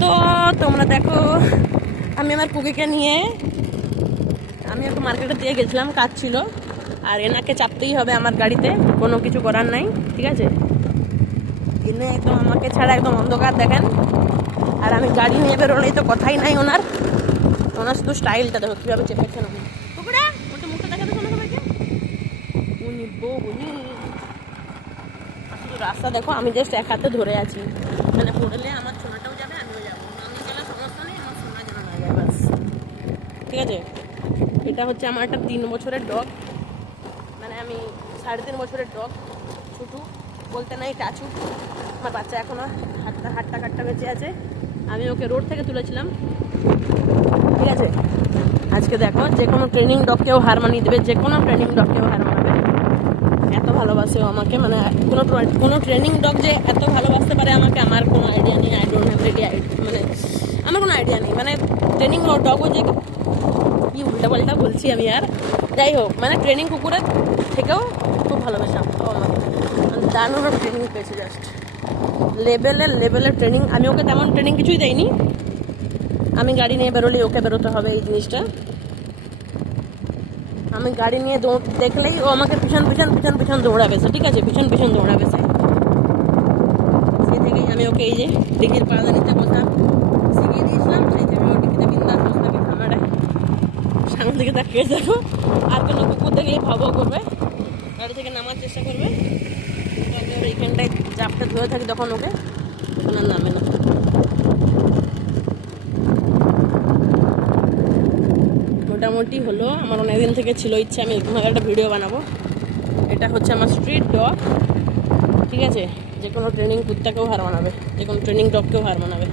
তো তোমরা দেখো, আমি আমার পুকিকে নিয়ে আমি একটু মার্কেটে দিয়ে গেছিলাম, কাজ ছিল। আর এনাকে চাপতেই হবে আমার গাড়িতে, কোনো কিছু করার নাই, ঠিক আছে। এনে একদম আমাকে ছাড়া একদম অন্ধকার দেখেন। আর আমি গাড়ি নিয়ে বেরোলেই তো কথাই নাই ওনার শুধু স্টাইলটা দেখো কীভাবে চেপেছেন। আমি পুকুরা ওটা মুখটা দেখাতে শোনো সবাইকে। উনি উনি শুধু রাস্তা দেখো, আমি জাস্ট এক হাতে ধরে আছি, মানে পড়লে আমার সোনাটাও যাবে, আমিও যাবো। আমি গেলে সমস্যা নেই, আমার সোনা যেন না যায় বাস, ঠিক আছে। এটা হচ্ছে আমার একটা 3 বছরের ডগ, মানে আমি 3.5 বছরের ডগ, ছোটু বলতে নাই টাচু। আমার বাচ্চা এখনো হাট্টা বেঁচে আছে। আমি ওকে রোড থেকে তুলেছিলাম, ঠিক আছে। আজকে দেখো, যে কোনো ট্রেনিং ডগকেও হার মানিয়ে দেবে, যে কোনো ট্রেনিং ডগকেও হার মানাবে, এত ভালোবাসে ও আমাকে। মানে কোনো ট্রেনিং ডগ যে এত ভালোবাসতে পারে আমাকে, আমার কোনো আইডিয়া নেই। আই ডোন্ট হ্যাভ রেডি মানে আমার কোনো আইডিয়া নেই। মানে ট্রেনিং ডগও যে কি উল্টাপাল্টা বলছি আমি, আর যাই হোক, মানে ট্রেনিং কুকুরের থেকেও খুব ভালোবাসা ও আমাকে। দারুণ ট্রেনিং পেয়েছে, জাস্ট লেভেলের ট্রেনিং। আমি ওকে তেমন ট্রেনিং কিছুই দেয়নি। আমি গাড়ি নিয়ে বেরোলেই ওকে বেরোতে হবে, এই জিনিসটা। আমি গাড়ি নিয়ে দেখলেই ও আমাকে পিছন দৌড়াবে, ঠিক আছে, পিছন দৌড়াবে। সেই থেকেই আমি ওকে এই যে ডিকির পাড়া নিতে বসা শিখিয়ে দিয়েছিলাম। সেই থেকে ও ডিকিতে বিন্দাস বসে থাকে, খামারায় সামনের দিকে তাকিয়ে দেখো। আর কোনো কুকুর দেখলেই ভাবো করবে, গাড়ি থেকে নামার চেষ্টা করবে। এইখানটায় চাপটা ধরে থাকি তখন ওকে ওনার নামে না। মোটামুটি হলো, আমার অনেকদিন থেকে ছিল ইচ্ছা আমি তোমাকে একটা ভিডিও বানাবো। এটা হচ্ছে আমার স্ট্রিট ডগ, ঠিক আছে। যে কোনো ট্রেনিং কুত্তাকেও হার মানাবে, যে কোনো ট্রেনিং ডগকেও হার মানাবে।